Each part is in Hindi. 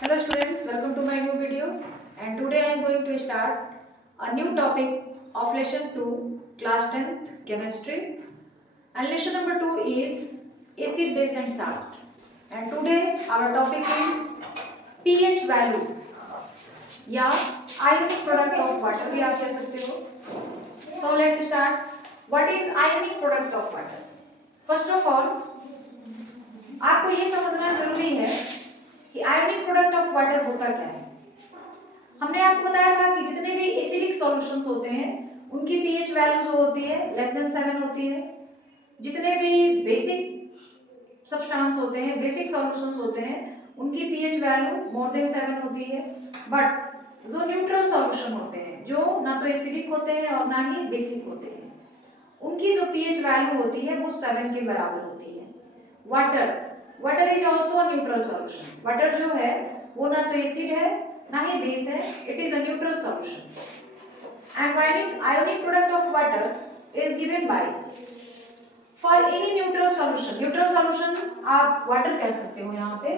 Hello students, welcome to my new video, and today I am going to start a new topic of lesson 2 class 10th chemistry, and lesson number 2 is acid, base and salt, and today our topic is pH value या ionic product of water भी आप कह सकते हो. So let's start. What is ionic product of water? First of all आपको ये समझना जरूरी है कि आयोनिक प्रोडक्ट ऑफ वाटर होता क्या है. हमने आपको बताया था कि जितने भी एसिडिक सॉल्यूशंस होते हैं उनकी पीएच वैल्यू जो होती है लेस देन 7 होती है. जितने भी बेसिक सब्सटेंस होते हैं, बेसिक सॉल्यूशंस होते हैं, उनकी पीएच वैल्यू मोर देन 7 होती है. बट जो न्यूट्रल सॉल्यूशन होते हैं, जो ना तो एसिडिक होते हैं और ना ही बेसिक होते हैं, उनकी जो पीएच वैल्यू होती है वो 7 के बराबर होती है. Water is also a neutral solution. Water जो है वो ना तो एसिड है ना ही बेस है, it is a neutral solution. And ionic product of water is given by for any neutral solution. Neutral solution आप वाटर कह सकते हो यहाँ पे,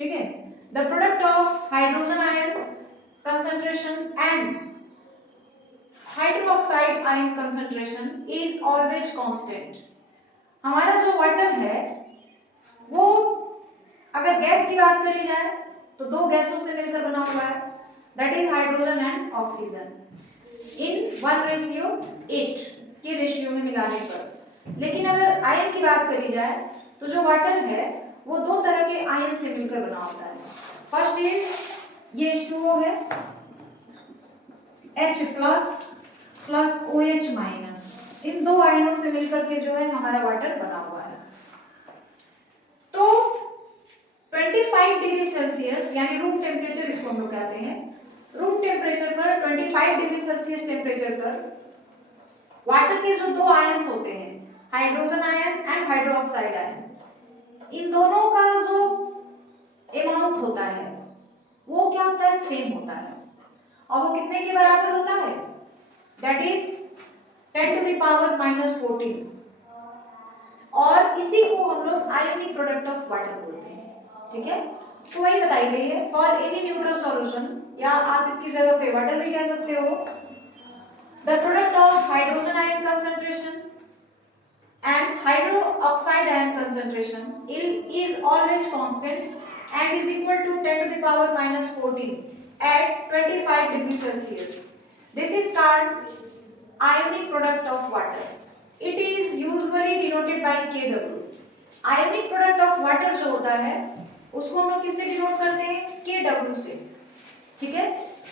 ठीक है. The product of hydrogen ion concentration and hydroxide ion concentration is always constant. हमारा जो वाटर है वो अगर गैस की बात करी जाए तो दो गैसों से मिलकर बना हुआ है, that is hydrogen and oxygen, in 1:8 के रेशियो में मिलाने पर. लेकिन अगर आयन की बात करी जाए तो जो वाटर है वो दो तरह के आयन से मिलकर बना होता है. फर्स्ट इज ये H2O है, H प्लस OH माइनस, इन दो आयनों से मिलकर के जो है हमारा वाटर बना हुआ है. तो 25 डिग्री सेल्सियस यानी रूम टेम्परेचर इसको हम लोग कहते हैं. रूम टेम्परेचर पर 25 डिग्री सेल्सियस टेम्परेचर पर वाटर के जो दो आयन्स होते हैं, hydrogen ion and hydroxide ion, इन दोनों का जो अमाउंट होता है वो क्या होता है, सेम होता है. और वो कितने के बराबर होता है, दैट इज 10⁻⁻14. और इसी को हम लोग आयोनिक प्रोडक्ट ऑफ वाटर बोलते हैं, ठीक है. तो वही बताई गई है फॉर एनी न्यूट्रल सॉल्यूशन, या आप इसकी जगह पे वाटर भी कह सकते हो. The product of hydrogen ion concentration and hydroxide ion concentration is always constant and is equal to 10⁻⁻14 at 25 degree Celsius. This is called ionic product of water. It is usually denoted by Kw. Ionic product of water जो होता है उसको हम लोग किससे डिनोट करते हैं, Kw से, ठीक है.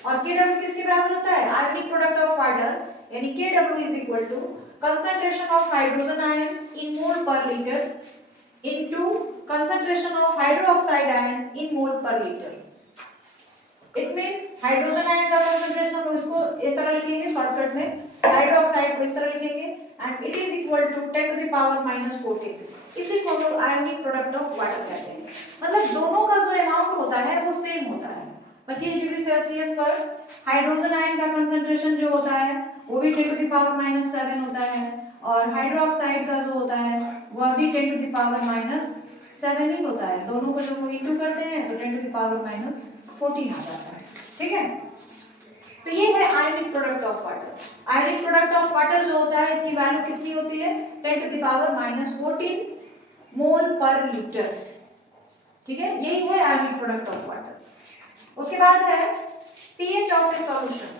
और Kw किसके बराबर होता है, ionic product of water यानी Kw is equal to concentration of hydrogen ion in mole per liter into concentration of hydroxide ion in mole per liter. It means hydrogen ion का कंसंट्रेशन हम इसको इस तरह लिखेंगे शॉर्टकट में, हाइड्रोक्साइड को इस तरह लिखेंगे, and it is equal to 10⁻⁻14. इसी को हम लोग आयोनिक प्रोडक्ट ऑफ वाटर कहते हैं. मतलब दोनों का जो अमाउंट होता है वो सेम होता है. 25 डिग्री सेल्सियस पर हाइड्रोजन आयन का कंसंट्रेशन जो होता है वो भी 10⁻⁻7 होता है, और हाइड्रोक्साइड का जो होता है वह भी 10⁻⁷ ही होता है. दोनों को जब हम इंटू करते हैं तो 10⁻⁴ आ जाता है, ठीक है. तो ये है ionic product of water. Ionic product of water जो होता है इसकी वैल्यू कितनी होती है, 10⁻⁻14 मोल पर लीटर, ठीक है. यही है आयोनिक प्रोडक्ट ऑफ वाटर. उसके बाद है पीएच ऑफ ए सॉल्यूशन.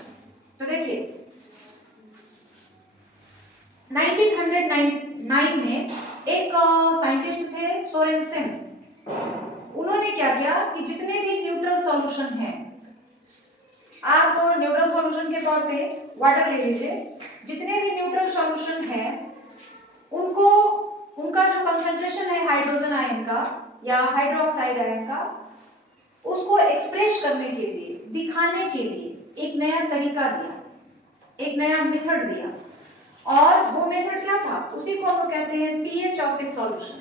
तो देखिए 1909 में एक साइंटिस्ट थे सोरेनसेन. उन्होंने क्या किया कि जितने भी न्यूट्रल सॉल्यूशन हैं, आप न्यूट्रल सॉल्यूशन के तौर पे वाटर ले लीजिए, जितने भी न्यूट्रल सॉल्यूशन हैं उनको उनका जो कंसंट्रेशन है हाइड्रोजन आयन का या हाइड्रोक्साइड आयन का, उसको एक्सप्रेस करने के लिए, दिखाने के लिए एक नया तरीका दिया, एक नया मेथड दिया. और वो मेथड क्या था, उसी को हम कहते हैं पीएच ऑफ ए सॉल्यूशन.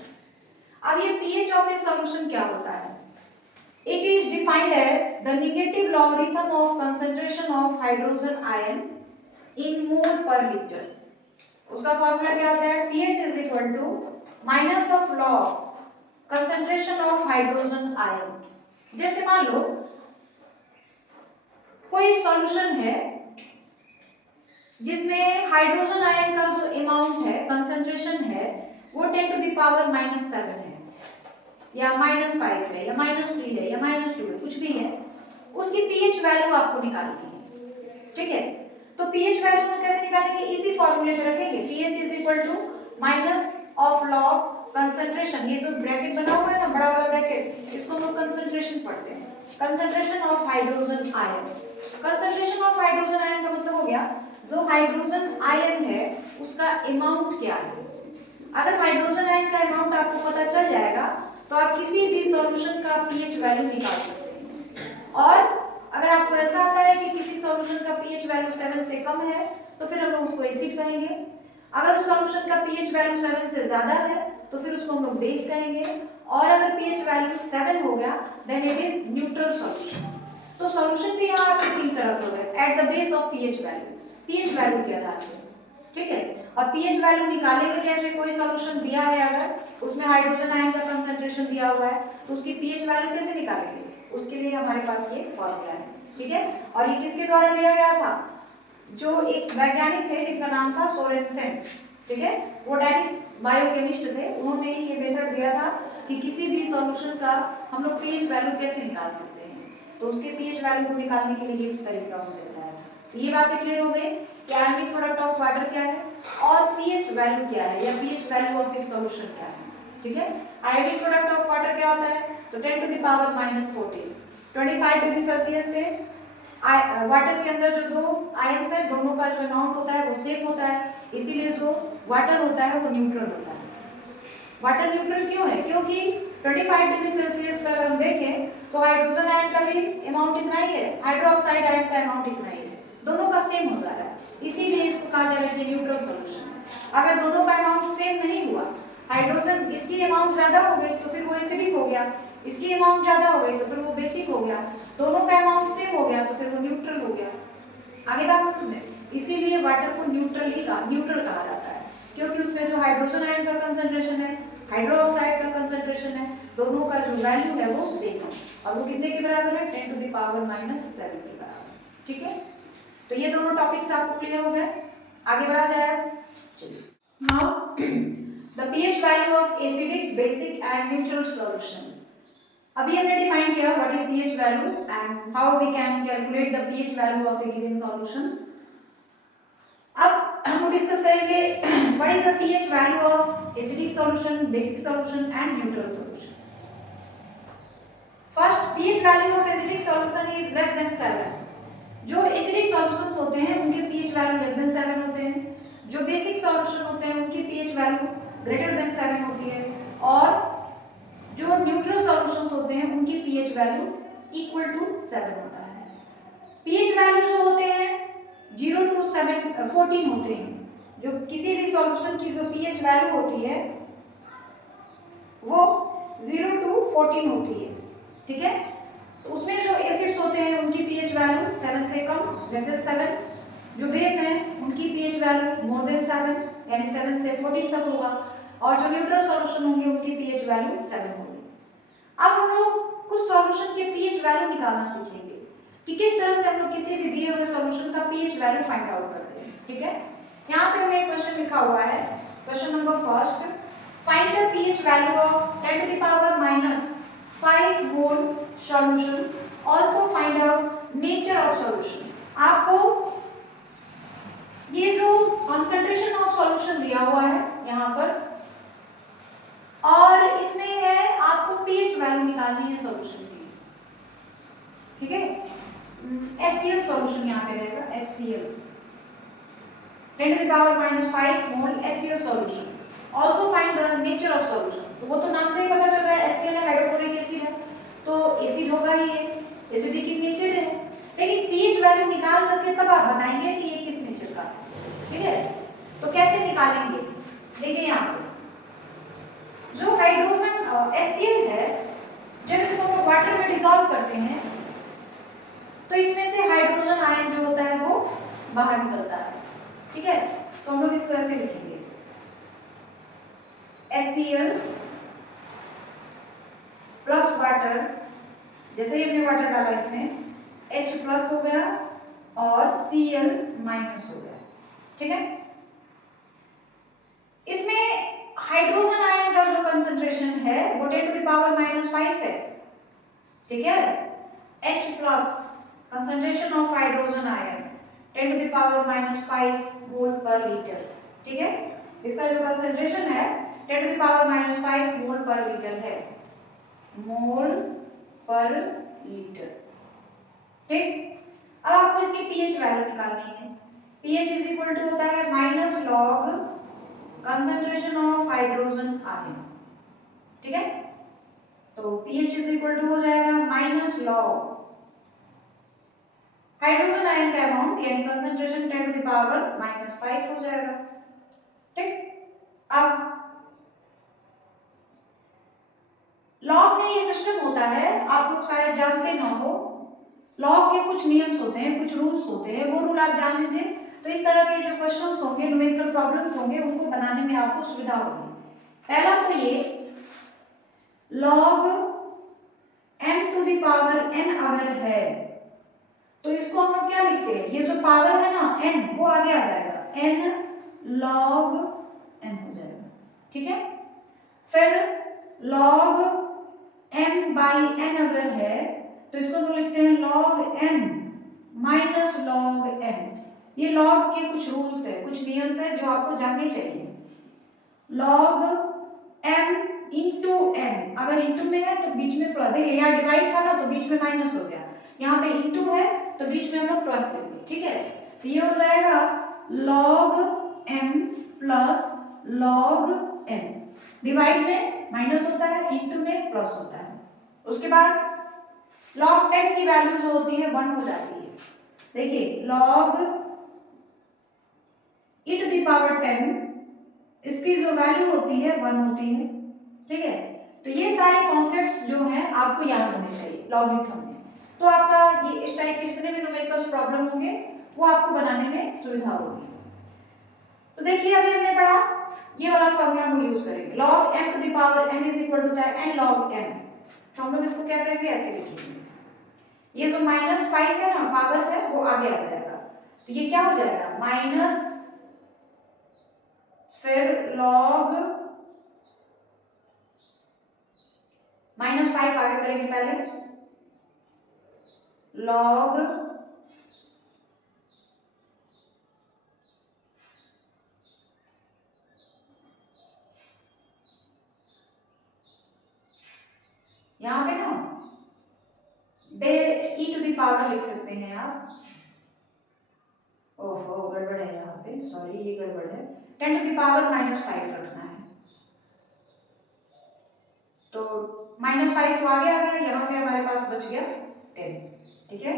अब ये pH ऑफ ए सॉल्यूशन क्या होता है, it is defined as the negative logarithm of concentration of hydrogen ion in mole per litre. उसका फॉर्मूला क्या होता है, pH is equal to minus of log concentration of hydrogen ion. जैसे मान लो कोई सॉल्यूशन है जिसमें हाइड्रोजन आयन का जो अमाउंट है, कंसंट्रेशन है, वो 10 टू द पावर -7 है या -5 है या -3 है या -2 है, कुछ भी है, उसकी पीएच वैल्यू आपको निकालनी है। ठीक है, तो पीएच वैल्यू में कैसे निकालेंगे, इसी फॉर्मूले में रखेंगे, pH is equal to minus of log concentration, ये जो ब्रैकेट बना हुआ है ना, बड़ा वाला ब्रैकेट, इसको हम लोग कंसंट्रेशन पढ़ते हैं, concentration of hydrogen ion. Concentration of hydrogen ion का मतलब हो गया जो हाइड्रोजन आयन है उसका अमाउंट क्या है। अगर हाइड्रोजन आयन का अमाउंट आपको पता चल जाएगा तो आप किसी भी सॉल्यूशन का पीएच वैल्यू निकाल सकते हैं। और अगर आपको ऐसा आता है कि किसी सॉल्यूशन का पीएच वैल्यू 7 से कम है तो फिर हम लोग उसको एसिड कहेंगे। अगर उस सॉल्यूशन का पीएच वैल्यू 7 से ज्यादा है तो फिर उसको हम लोग बेस कहेंगे। और अगर पीएच वैल्यू 7 हो गया then it is neutral solution. तो सॉल्यूशन भी यहाँ आपके 3 तरह के हो गए at the base of pH value, pH value के आधार पर। ठीक है, और पीएच वैल्यू निकालेंगे कैसे, कोई सॉल्यूशन दिया है अगर उसमें हाइड्रोजन आयन का कंसंट्रेशन दिया हुआ है तो उसकी पीएच वैल्यू कैसे निकालेंगे, उसके लिए हमारे पास ये फॉर्मूला है। ठीक है, और ये किसके द्वारा दिया गया था, जो एक वैज्ञानिक थे जिनका नाम था सोरेनसेन। ठीक है, वो डेनिश बायोकेमिस्ट थे, उन्होंने ही ये मेथड दिया था कि किसी भी सॉल्यूशन का हम लोग पीएच वैल्यू कैसे निकाल सकते हैं, तो उसके पीएच वैल्यू को निकालने के लिए ये तरीका उन्होंने बताया था। तो ये बातें क्लियर हो गई कि आयनिक प्रोडक्ट ऑफ वाटर क्या है और पीएच वैल्यू क्या है या पीएच वैल्यू ऑफ इस सॉल्यूशन क्या है। ठीक है, आयनिक प्रोडक्ट ऑफ वाटर क्या होता है, तो 10 to the power -14, 25 degree Celsius पे वाटर के अंदर जो दो आयंस है दोनों का जो अमाउंट होता है वो सेम होता है, इसीलिए जो वाटर होता है वो न्यूट्रल होता है। वाटर न्यूट्रल क्यों है, क्योंकि 25 डिग्री सेल्सियस पर अगर हम देखें तो हाइड्रोजन आयन का भी अमाउंट इतना ही है, हाइड्रोक्साइड आयन का अमाउंट इतना ही है, दोनों का सेम हो जा रहा है, इसीलिए इसको कहा जा रहा है कि न्यूट्रल सॉल्यूशन। अगर दोनों का अमाउंट सेम नहीं हुआ, हाइड्रोजन इसकी अमाउंट ज्यादा हो गई तो फिर वो एसिडिक हो गया, इसकी अमाउंट ज्यादा हो गई तो फिर वो बेसिक हो गया, दोनों का अमाउंट सेम हो गया तो फिर वो न्यूट्रल हो गया। आगे बात समझ में, इसीलिए वाटर को न्यूट्रल कहा जाता है, क्योंकि उसमें जो हाइड्रोजन आयन का कंसंट्रेशन है, हाइड्रोक्साइड का कंसंट्रेशन है, दोनों का जो वैल्यू है वो सेम है, और वो कितने के बराबर है, 10 टू द पावर -7 के बराबर। ठीक है, तो ये दोनों टॉपिक्स आपको क्लियर हो गए, आगे बढ़ा जाए। चलिए, now the pH value of acidic, basic and neutral solution. अभी हमने डिफाइन किया what is pH value and how we can calculate the pH value of a given solution. अब हम डिस्कस करेंगे what is the pH value of acidic solution, basic solution and neutral solution. First, pH value of acidic solution is less than 7। जो एसिडिक सॉल्यूशंस होते हैं उनके पीएच वैल्यू लेस देन 7 होते हैं, जो बेसिक सॉल्यूशन होते हैं उनकी पीएच वैल्यू ग्रेटर देन 7 होती है, और जो न्यूट्रल सॉल्यूशंस होते हैं उनकी पीएच वैल्यू इक्वल टू 7 होता है। पीएच वैल्यू जो होते हैं 0 टू 14 होते हैं, जो किसी भी सॉल्यूशन की जो पीएच वैल्यू होती है वो 0 टू 14 होती है। ठीक है, तो उसमें जो एसिड्स होते हैं उनकी पीएच वैल्यू 7 से कम, लेस देन 7, जो बेस हैं उनकी पीएच वैल्यू मोर देन 7 यानी 7 से 14 तक होगा, और जो न्यूट्रल सॉल्यूशन होंगे उनकी पीएच वैल्यू 7 होगी। अब हम लोग कुछ सॉल्यूशन के पीएच वैल्यू निकालना सीखेंगे कि किस तरह से हम लोग किसी भी दिए हुए सॉल्यूशन का पीएच वैल्यू फाइंड आउट करते हैं। ठीक है, यहाँ पे हमने एक क्वेश्चन लिखा हुआ है, question number first, find the pH value of 10 to the power -5 mole solution, also find out nature of solution. आपको ये जो कंसंट्रेशन ऑफ सॉल्यूशन दिया हुआ है यहाँ पर, और इसमें है आपको पीएच वैल्यू निकालनी है सॉल्यूशन की। ठीक है, HCl सॉल्यूशन यहाँ पे रहेगा, HCl 10 to the power -5 mole HCl solution, also find the nature of solution. तो वो तो नाम से ही पता चल रहा है HCl है, हाइड्रोक्लोरिक एसिड है, तो एसिड होगा ही, ये एसिडिक इन नेचर है, लेकिन पीएच वैल्यू निकाल करके तब आप बताएंगे कि ये किस नेचर का है। ठीक है, तो कैसे निकालेंगे, देखिए यहाँ पे जो हाइड्रोजन HCl है, जब इसको हम वाटर में डिसॉल्व करते हैं तो इसमें से हाइड्रोजन आयन जो होता है वो बाहर निकलता है। ठीक है, तो हम लोग इसको ऐसे लिखेंगे, HCl प्लस वाटर जैसे ही हमने वाटर डाला इसमें H प्लस हो गया और Cl माइनस हो गया, ठीक है। इसमें हाइड्रोजन आयन का जो कंसंट्रेशन है वो 10⁻⁻5 है, ठीक है। H plus concentration of hydrogen ion 10⁻⁻5 mole per litre, ठीक है। इसका जो कंसंट्रेशन है 10⁻⁻5 मोल पर लीटर है, मोल पर लीटर, ठीक। अब आपको इसकी पीएच वैल्यू निकालनी है। पीएच इज इक्वल टू होता है minus log concentration of hydrogen ion, ठीक है। तो पीएच इज इक्वल टू हो जाएगा माइनस लॉग हाइड्रोजन आयन का अमाउंट यानी कंसंट्रेशन 10⁻⁻5 हो जाएगा, ठीक। अब लॉग में ये सिस्टम होता है, आप लोग शायद जानते ना हो, लॉग के कुछ नियम्स होते हैं, कुछ रूल्स होते हैं, वो रूल आप जान लीजिए तो इस तरह के जो क्वेश्चंस होंगे, न्यूमेरिकल प्रॉब्लम्स होंगे, उनको बनाने में आपको सुविधा होगी। पहला तो ये लॉग m⁻n अगर है तो इसको हम लोग क्या लिखते हैं, ये जो पावर है ना n वो आगे आ जाएगा, n log n हो जाएगा, ठीक है। फिर log m/n अगर है तो इसको हम लिखते हैं log n minus log n। ये log के कुछ रूल्स है, कुछ नियम्स है जो आपको जानने चाहिए। log m इंटू n, अगर इंटू में है तो बीच में प्लस, देखिए यहाँ डिवाइड था ना तो बीच में माइनस हो गया, यहाँ पे इंटू है तो बीच में हम लोग प्लस लेंगे, ठीक है। तो ये हो जाएगा log m plus log n, divide में माइनस होता है, इंटू में प्लस होता है। उसके बाद log 10 की वैल्यू जो होती है 1 हो जाती है। देखिए log e⁻10 इसकी जो वैल्यू होती है 1 होती है, ठीक है। तो ये सारे कॉन्सेप्ट्स जो हैं आपको याद होने चाहिए लॉगरिथम में, तो आपका ये इस टाइप के जितने भी न्यूमेरिकल प्रॉब्लम होंगे वो आपको बनाने में सुविधा होगी। तो देखिए अभी हमने पढ़ा ये वाला फॉर्मूला हम यूज करेंगे, log m⁻n is equal to n log m। तो हम लोग इसको क्या करेंगे, ऐसे लिखेंगे, ये जो -5 है ना पावर है वो आगे आ जाएगा, तो ये क्या हो जाएगा माइनस, फिर log -5 आगे करेंगे, पहले log यहाँ पे ना e⁻ लिख सकते हैं आप, ओहो गड़बड़ है यहाँ पे, सॉरी ये गड़बड़ है, 10⁻⁻5 रखना है, तो -5 तो आगे आ गया, यहाँ पे हमारे पास बच गया 10, ठीक है।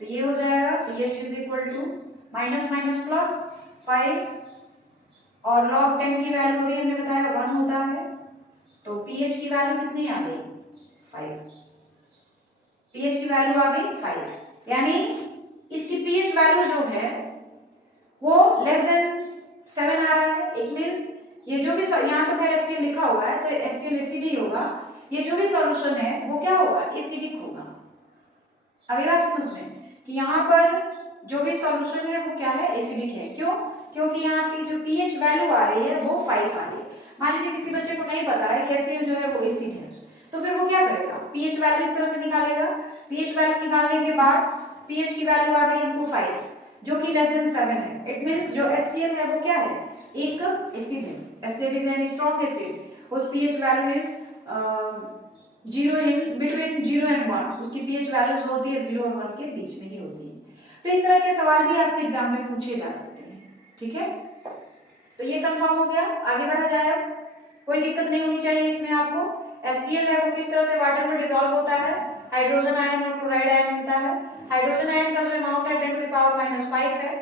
तो ये हो जाएगा pH is equal to minus minus plus 5 और log 10 की वैल्यू अभी हमने बताया 1 होता है, तो pH की वैल्यू कितनी आ गई 5, pH की वैल्यू आ गई 5, यानी इसकी pH वैल्यू जो है वो लेस देन 7 आ रहा है। इट मींस ये जो भी यहाँ तो खैर HCl लिखा हुआ है तो HCl एसिड होगा, ये जो भी सॉल्यूशन है वो क्या होगा एसिडिक होगा। अभी बात समझ में कि यहाँ पर जो भी सॉल्यूशन है वो क्या है एसिडिक है, क्यों, क्योंकि यहाँ की जो pH वैल्यू आ रही है वो 5 आ रही है। मान लीजिए किसी बच्चे को नहीं पता है कि HCl जो है वो एसिड है, तो फिर वो क्या करेगा, pH वैल्यू इस तरह से निकालेगा, pH वैल्यू निकालने के बाद pH की वैल्यू आ गई हमको 5 जो कि लेस देन 7 है। इट मींस जो HCl है वो क्या है एक एसिड है, HCl is an strong acid, उस pH value is 0 in between 0 and 1, उसकी pH वैल्यू जो होती है 0 और 1 के बीच में ही होती है। तो इस तरह के सवाल भी आपसे एग्जाम में पूछे जा सकते हैं, ठीक है। तो ये कंफर्म हो गया, आगे बढ़ा जाए, अब कोई दिक्कत नहीं होनी चाहिए इसमें आपको। HCl है वो किस तरह से वाटर में डिसॉल्व होता है, हाइड्रोजन आयन और क्लोराइड आयन मिलता है, हाइड्रोजन आयन का जो अमाउंट है 10⁻⁻5 है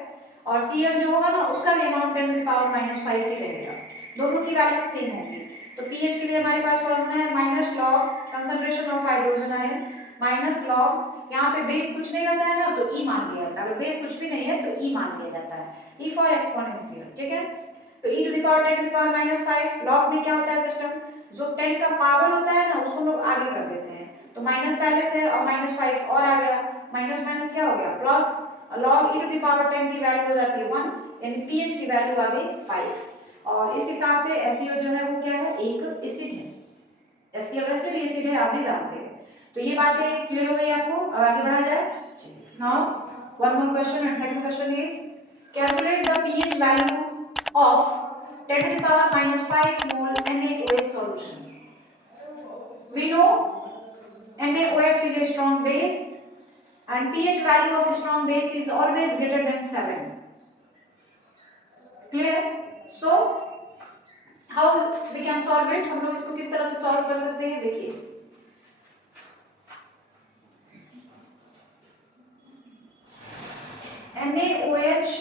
और Cl जो होगा ना उसका भी अमाउंट 10⁻⁻5 ही रहेगा, दोनों की वैल्यू सेम होगी। तो pH के लिए हमारे पास फॉर्मूला है minus log concentration of hydrogen ion minus log, यहाँ पे बेस कुछ नहीं रहता है ना तो E मान लिया जाता है, अगर बेस कुछ भी नहीं है तो E मान लिया जाता है, E फॉर एक्सपोनेंशियल, ठीक है। तो e⁻⁻5 लॉग में क्या होता है सिस्टम, जो 10 का पावर होता है ना उसको लोग आगे कर देते हैं, तो माइनस पहले से और -5 और आ गया, माइनस माइनस क्या हो गया plus, log e to the power 10 की वैल्यू हो जाती है 1, यानी pH की वैल्यू आ गई 5। और इस हिसाब से SeO जो है वो क्या है, एक एसिड है। SeO वैसे भी एसिड है, आप भी जानते हैं। तो ये बातें क्लियर हो गई आपको, अब आगे बढ़ा जाए। Now one more question, and second question is calculate the pH value of 10 to the power -5 mole NaOH solution. We know NaOH is a strong base and pH value of strong base is always greater than 7. Clear? So how we can solve it? हम लोग इसको किस तरह से सॉल्व कर सकते हैं, देखिए NaOH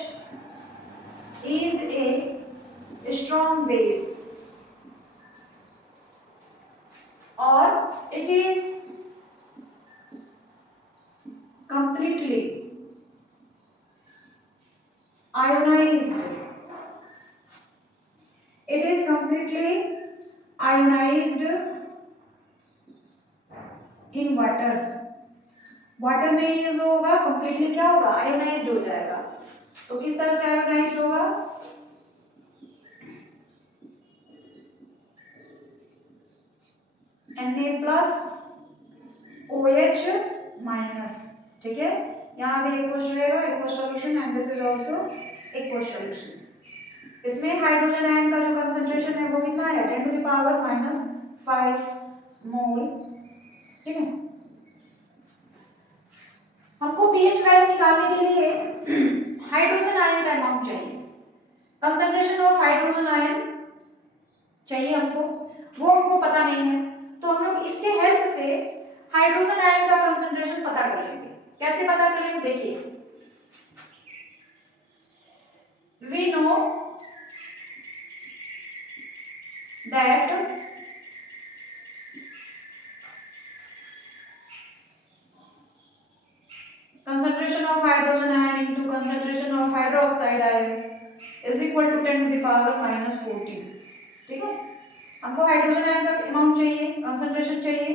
is a strong base or it is completely ionized. It is completely ionized in water. Water में यूज होगा, कंप्लीटली क्या होगा, आयोनाइज्ड हो जाएगा। तो किस तरह से आयोनाइज्ड होगा, Na+OH-, ठीक है, यहाँ पे एक्वस रहेगा, aqueous solution and this is also aqueous solution. इसमें हाइड्रोजन आयन का जो कंसंट्रेशन है वो कितना है, 10 टू द पावर -5 मोल, ठीक है। हमको pH वैल्यू निकालने के लिए हाइड्रोजन आयन का अमाउंट चाहिए, कंसंट्रेशन ऑफ हाइड्रोजन आयन चाहिए हमको, वो हमको पता नहीं है। तो हम लोग इसके हेल्प से हाइड्रोजन आयन का कंसंट्रेशन पता कर लेंगे। कैसे पता कर लेंगे, देखिए we know that concentration of hydrogen ion into concentration of hydroxide ion is equal to 10 to the power -14, ठीक है। हमको हाइड्रोजन आयन का अमाउंट चाहिए, कंसंट्रेशन चाहिए,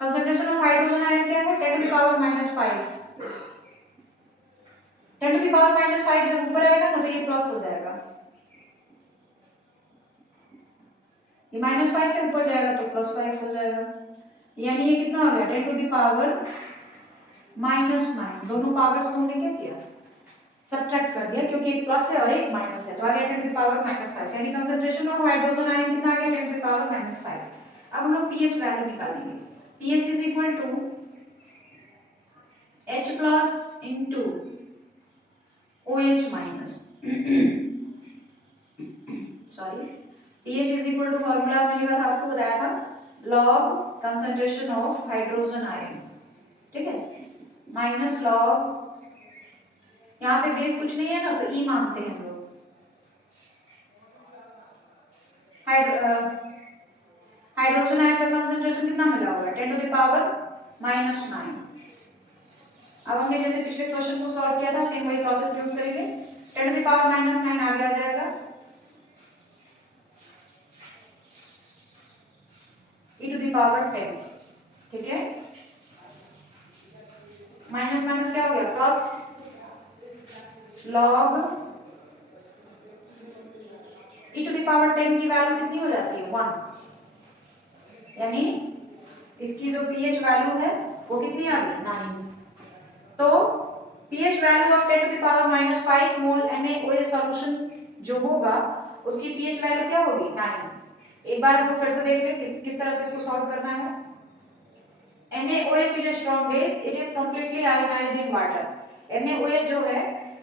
कंसंट्रेशन ऑफ हाइड्रोजन आयन क्या है, 10 to the power -5। 10 to the power -5 जब ऊपर आएगा ना तो ये प्लस हो जाएगा, ये -5 से ऊपर जाएगा तो +5 हो जाएगा, यानी ये कितना हो गया, 10 टू द पावर -9। दोनों पावर्स को हमने क्या किया, सब्ट्रैक्ट कर दिया, क्योंकि एक प्लस है और एक माइनस है, तो आ गया 10 टू द पावर -5, यानी कंसंट्रेशन ऑफ हाइड्रोजन आयन कितना आ गया, 10 टू द पावर -5। अब हम लोग pH वैल्यू निकालेंगे, pH is equal to H+ into OH-, sorry, pH is equal to, formula हमने लिखा था, आपको बताया था, log concentration of hydrogen ion, ठीक है, माइनस log, यहाँ पे बेस कुछ नहीं है ना तो E मानते हैं हम लोग, हाइड्रोजन आयन का कंसंट्रेशन कितना मिला होगा, 10 टू द पावर -9। अब हमने जैसे पिछले क्वेश्चन को सॉल्व किया था, सेम वही प्रोसेस यूज करेंगे, 10 टू द पावर -9 आगे आ जाएगा, e टू द पावर 10, ठीक है, माइनस माइनस क्या हो गया, plus, log e to the power 10 की वैल्यू कितनी हो जाती है, 1, यानी इसकी जो pH वैल्यू है वो कितनी आ गई, 9। तो pH value of 10 to the power -5 mole NaOH solution जो होगा उसकी pH वैल्यू क्या होगी, 9। एक बार हमको फिर से देख लें किस तरह से इसको सॉल्व करना है। NaOH is a strong base, it is completely ionized in water। NaOH जो है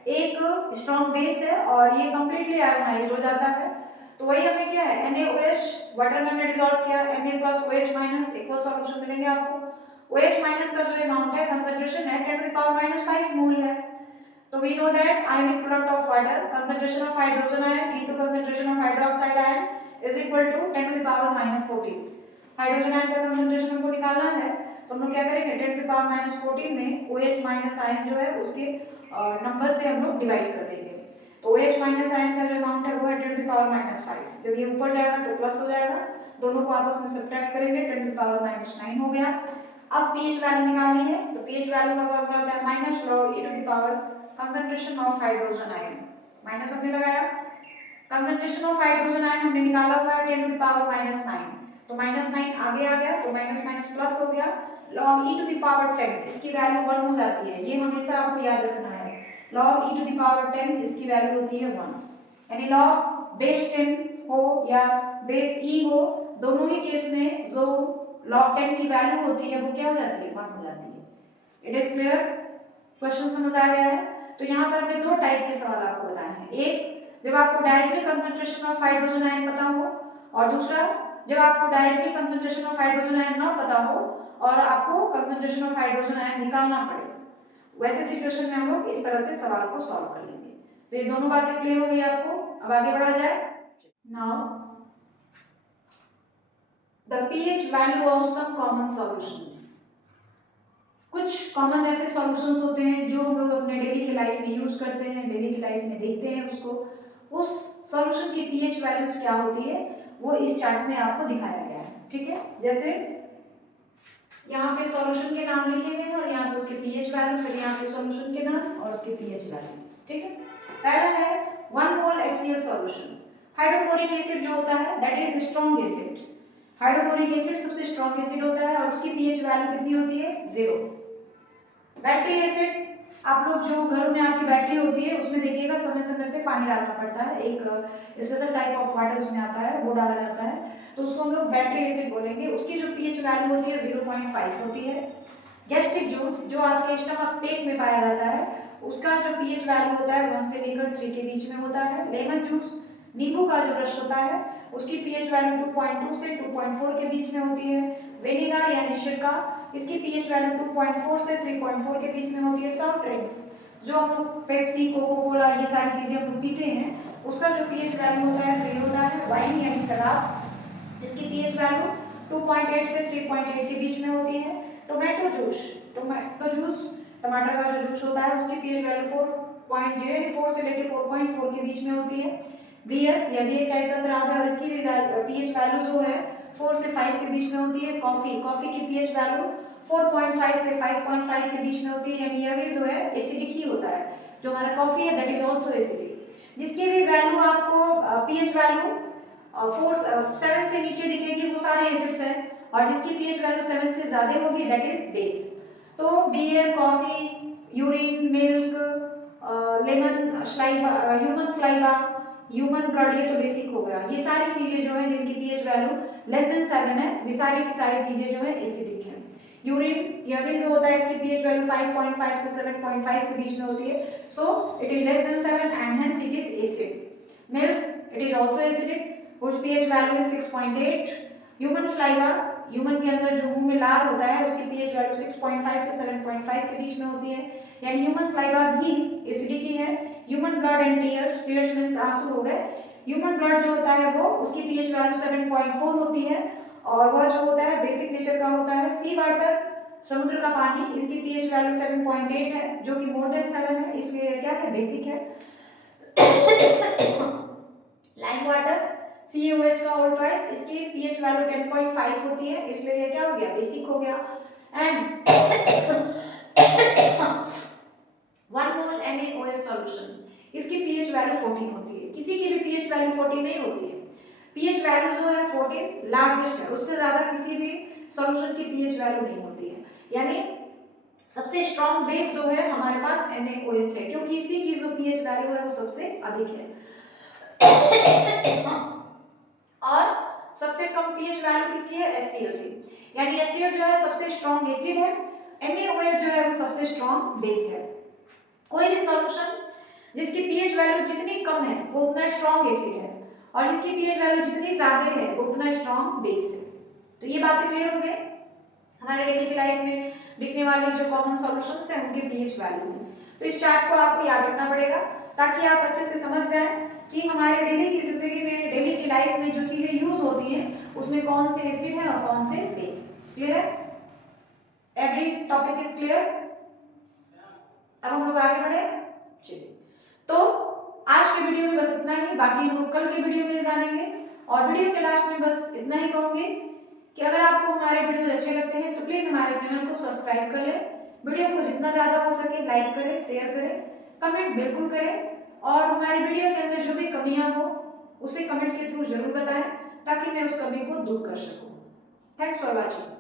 एक स्ट्रॉन्ग बेस है और ये कंप्लीटली आयोनाइज्ड हो जाता है। तो वही हमने किया है, NaOH वाटर में हमने डिसॉल्व किया, Na+OH- एक्वस सॉल्यूशन मिलेंगे आपको। OH- का जो अमाउंट है, कंसंट्रेशन है, 10 टू द पावर -5 मोल है। तो we know that ionic product of water, concentration of hydrogen ion into concentration of hydroxide ion is equal to 10 to the power -14। Hydrogen ion का कंसंट्रेशन हमको निकालना है, तो हम लोग क्या करेंगे 10 की पावर माइनस 14 में OH माइनस आयन जो है उसके नंबर से हम लोग डिवाइड कर देंगे। तो OH माइनस आयन का जो अमाउंट है वो है 10 की पावर माइनस 5। जब ये ऊपर जाएगा तो प्लस हो जाएगा, दोनों को आपस में सब्ट्रैक्ट करेंगे, 10 की पावर माइनस 9 हो गया। अब pH वैल्यू निकालनी है, तो pH वैल्यू का फॉर्मूला होता है minus log e to the power concentration of hydrogen ion, minus हमने लगाया, कंसंट्रेशन ऑफ हाइड्रोजन आयन हमने निकाला हुआ है 10 टू द पावर माइनस 9, तो माइनस 9 आगे आ गया, तो माइनस माइनस प्लस हो गया, log e to the power 10 इसकी वैल्यू 1 हो जाती है, ये हमेशा आपको याद रखना है, log e to the power 10 इसकी वैल्यू होती है 1, यानी log बेस 10 हो या बेस e हो, दोनों ही केस में जो log 10 की वैल्यू होती है वो क्या हो जाती है, 1 हो जाती है। It is clear? क्वेश्चन समझ आ गया है? तो यहाँ पर हमने दो टाइप के सवाल आपको बताए हैं, एक जब आपको directly concentration of hydrogen ion पता हो, और दूसरा जब आपको directly concentration of hydrogen ion ना पता हो और आपको कंसंट्रेशन ऑफ हाइड्रोजन आयन निकालना पड़े, वैसे सिचुएशन में हम लोग इस तरह से सवाल को सॉल्व कर लेंगे। तो ये दोनों बातें क्लियर हो गई आपको? अब आगे बढ़ा जाए। Now the pH value of some common solutions, कुछ कॉमन ऐसे सॉल्यूशंस होते हैं जो हम लोग अपने डेली की लाइफ में यूज करते हैं, डेली की लाइफ में देखते हैं उसको, उस सॉल्यूशन की pH वैल्यूज क्या होती है वो इस चार्ट में आपको दिखाया गया है, ठीक है। जैसे यहाँ पे सॉल्यूशन के नाम लिखे गए हैं और यहाँ पे उसके pH वैल्यू, फिर यहाँ पे सॉल्यूशन के नाम और उसके pH वैल्यू, ठीक है। पहला है 1 मोल HCl सॉल्यूशन, हाइड्रोक्लोरिक एसिड जो होता है that is strong acid, hydrochloric acid सबसे स्ट्रॉन्ग एसिड होता है और उसकी pH वैल्यू कितनी होती है, 0। बैटरी एसिड, आप लोग जो घर में आपकी बैटरी होती है उसमें देखिएगा समय समय पे पानी डालना पड़ता है, एक स्पेशल टाइप ऑफ वाटर उसमें आता है, वो डाला जाता है, तो उसको हम लोग बैटरी एसिड बोलेंगे। उसकी जो pH वैल्यू होती है 0.5 होती है। गैस्ट्रिक जूस जो आपके स्टमक पेट में पाया जाता है उसका जो pH वैल्यू होता है 1 से लेकर 3 के बीच में होता है। लेमन जूस, नींबू का जो रस होता है उसकी pH वैल्यू 2.2 से 2.4 के बीच में होती है। विनेगर यानी सिरका, इसकी pH वैल्यू 2.4 से 3.4 के बीच में होती है। सॉफ्ट ड्रिंक्स जो हम लोग पेप्सी, कोको कोला ये सारी चीजें हम लोग पीते हैं उसका जो pH वैल्यू होता है 3 होता है। वाइन यानी शराब, इसकी pH वैल्यू 2.8 से 3.8 के बीच में होती है। टोमेटो जूस, टमाटर का जो जूस होता है उसकी pH वैल्यू 4.04 से लेकर 4.4 के बीच में होती है। बियर, यह भी एक टाइप का शराब है और इसकी भी pH वैल्यू जो है 4 से 5 के बीच में होती है। कॉफी की pH वैल्यू 4.5 से 5.5 के बीच में होती है, यानी यह भी जो है एसिडिक ही होता है। जो हमारा कॉफी है दैट इज आल्सो एसिडिक, जिसकी भी वैल्यू आपको pH वैल्यू 7 से नीचे दिखेगी वो सारे एसिड्स हैं, और जिसकी pH वैल्यू 7 से ज्यादा होगी दैट इज बेस। तो beer, coffee, urine, milk, lemon saliva, human saliva, human blood, ये तो बेसिक हो गया। ये सारी चीजें जो है जिनकी pH वैल्यू लेस देन 7 है वे सारी की सारी चीजें जो है एसिडिक है। यूरिन, यह भी जो होता है इसकी pH वैल्यू 5.5 से 7.5 के बीच में होती है, so it is less than 7 and hence it is acid. Milk, it is also acidic, which pH value is 6.8। Human saliva, human के अंदर जो मुंह में लार होता है उसकी pH वैल्यू 6.5 से 7.5 के बीच में होती है, यानी ह्यूमन स्लाइवा भी एसिडिक ही है। Human blood and tears means आंसू हो गए। ह्यूमन ब्लड जो होता है वो उसकी pH वैल्यू 7.4 होती है और वह जो होता है बेसिक नेचर का होता है। सी वाटर, समुद्र का पानी, इसकी pH वैल्यू 7.8 है जो कि मोर देन 7 है, इसलिए क्या है, बेसिक है। लाइम वाटर, CaOH का होल ट्वाइस, इसकी pH वैल्यू 10.5 होती है, इसलिए ये क्या हो गया, बेसिक हो गया। एंड 1 मोल NaOH सॉल्यूशन, इसकी pH वैल्यू 14 होती है। किसी की भी pH वैल्यू 14 नहीं होती है, pH वैल्यू जो है 14 लार्जेस्ट है, उससे ज्यादा किसी भी सॉल्यूशन की pH वैल्यू नहीं होती है, यानी सबसे स्ट्रॉन्ग बेस जो है हमारे पास NaOH है, क्योंकि इसी की जो pH वैल्यू है वो सबसे अधिक है। और सबसे कम pH वैल्यू किसकी है, HCl की, यानी HCl जो है सबसे स्ट्रॉन्ग एसिड है, NaOH जो है वो सबसे स्ट्रॉन्ग बेस है। कोई भी सॉल्यूशन जिसकी pH वैल्यू जितनी कम है वो उतना स्ट्रॉन्ग एसिड है, और जिसकी pH वैल्यू जितनी ज्यादा है वो उतना स्ट्रॉन्ग बेस है। तो ये बातें क्लियर हो गई। हमारे डेली की लाइफ में दिखने वाले जो कॉमन सॉल्यूशंस हैं उनके pH वैल्यू है। तो इस चार्ट को आपको याद रखना पड़ेगा ताकि आप अच्छे से समझ जाएं कि हमारे डेली की जिंदगी में, डेली की लाइफ में जो चीजें यूज होती हैं उसमें कौन से एसिड है और कौन से बेस। क्लियर है? Every topic is clear? अब हम लोग आगे बढ़े। चलिए, तो आज के वीडियो में बस इतना ही, बाकी हम लोग कल के वीडियो में जानेंगे। और वीडियो के लास्ट में बस इतना ही कहूंगी कि अगर आपको हमारे वीडियोज अच्छे लगते हैं तो प्लीज हमारे चैनल को सब्सक्राइब कर लें, वीडियो को जितना ज्यादा हो सके लाइक करें, शेयर करें, कमेंट बिल्कुल करें, और हमारी वीडियो के अंदर जो भी कमियां हो उसे कमेंट के थ्रू जरूर बताएं ताकि मैं उस कमी को दूर कर सकूं। Thanks for watching.